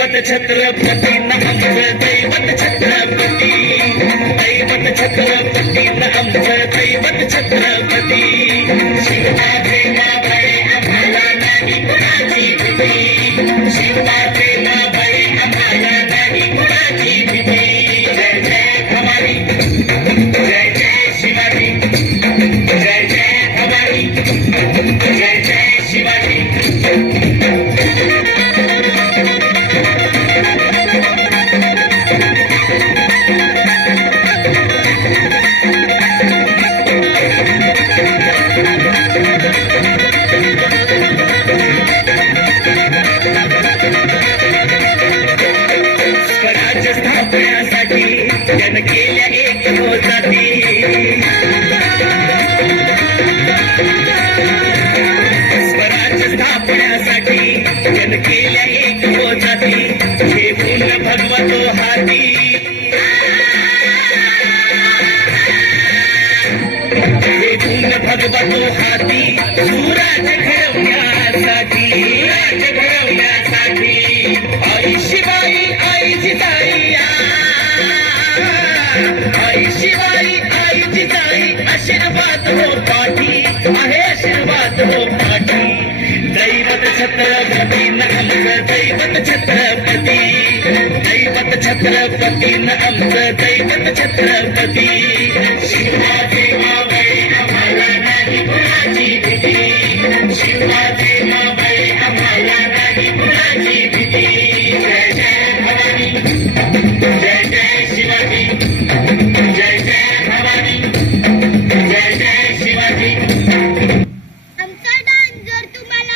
दैवत छत्रपती आमचं दैवत छत्रपती दैवत छत्रपती आमचं दैवत छत्रपती शिवबा प्रेमा बळे आम्हाला नाही कुणाची भीती शिवबा प्रेमा बळे आम्हाला नाही कुणाची भीती जय जय भवानी जय जय शिवाजी जय जय भवानी जय जय शिवाजी स्वराज्य स्थापण्यासाठी जन केल्या एक जाती स्वराज्य स्थापण्यासाठी जन केल्या एक जाती घेऊन भगवतो हाती घेऊन भगवतो हाती सुराज घडवण्यासाठी आई शिवाई आई जिजाई आई शिवाई आई जिजाई आशीर्वाद हो पाठी आहे आशीर्वाद हो पाठी दैवत छत्रपती आमचं दैवत छत्रपती दैवत छत्रपती आमचं दैवत छत्रपती